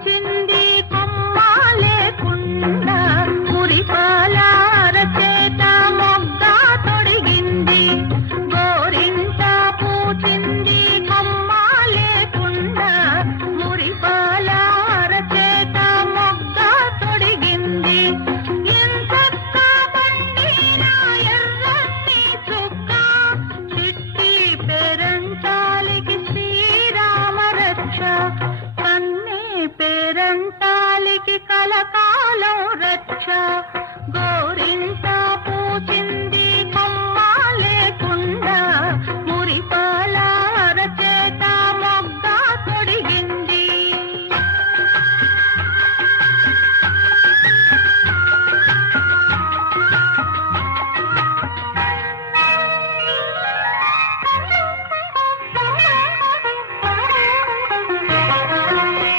పూచింది కొమ్మ లేకుండా, మురిపాల అరచేత మొగ్గ తొడిగింది. గోరింట పూచింది కొమ్మ లేకుండా, మురిపాల అరచేత మొగ్గ తొడిగింది. ఎంతక్క బండిన ఎర్రని చుక్క, చిట్టి పేరంటాలికి శ్రీరామ రక్ష. కన్నే పేరంటాలికి కలకాలం రక్ష.